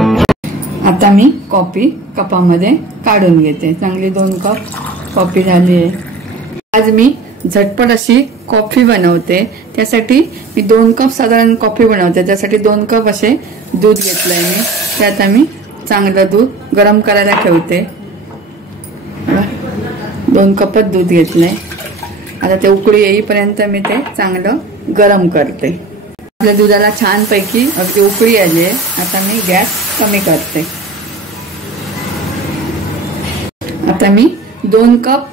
आता मी कॉफी कपामध्ये काढून घेते। चांगली 2 कप कॉफी झाली आहे। आज मी झटपट अशी कॉफी बनवते। त्यासाठी मी 2 कप साधारण कॉफी बनवते। त्यासाठी 2 कप असे दूध घेतलंय मी। त्यात मी चांगलं दूध गरम करायला ठेवते। 2 कपच दूध घेतलंय। आता ते उकळी येईपर्यंत मी ते चांगलं गरम करते। आपल्या दुधाला छान पैकी अगदी उकळी आली आहे। आता मी गॅस कमी करते। आता मी 2 कप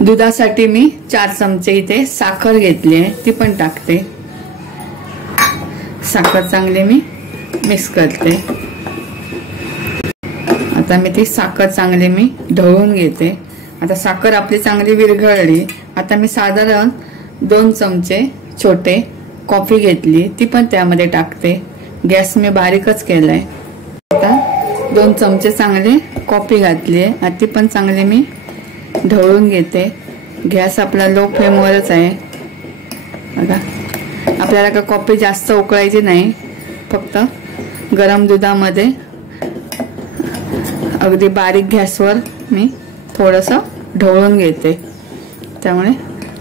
दुधासाठी मी 4 चमचे इथे साखर घेतली आहे, ती पण टाकते। साखर चांगली मी मिक्स करते। आता मी ती साखर चांगली मी ढवळून घेते। आता साखर आपली चांगली विरघळली। आता मी साधारण 2 चमचे छोटे कॉफी घेतली, ती पण त्यामध्ये टाकते। गॅस मी बारीकच केलाय। आता 2 चमचे चांगले कॉफी घातली आहे, ती पण चांगली मी ढवळून घेते। गॅस आपला लो फ्लेमवरच आहे। बघा, आपल्याला का कॉफी जास्त उकळायची नाही, फक्त गरम दुधामध्ये अगदी बारीक गॅसवर मी थोडंसं ढवळून घेते। त्यामुळे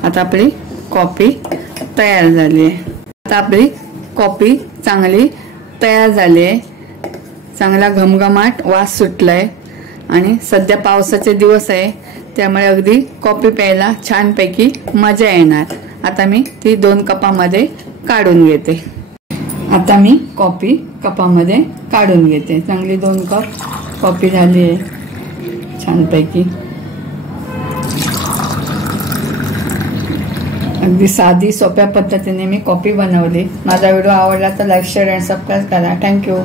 आता आपली कॉफी तयार झाली आहे। आता आपली कॉफी चांगली तयार झाली आहे। चांगला घमघमाट वास सुटलाय आणि सध्या पावसाचे दिवस आहे, त्यामुळे अगदी कॉफी प्यायला छानपैकी मजा येणार। आता मी ती 2 कपामध्ये काढून घेते। आता मी कॉफी कपामध्ये काढून घेते। चांगली 2 कप कॉफी झाली आहे छानपैकी। अगदी साधी सोप्या पद्धतीने मी कॉफी बनवली। माझा व्हिडिओ आवडला तर लाईक, शेअर आणि सबस्क्राईब करा। थँक्यू।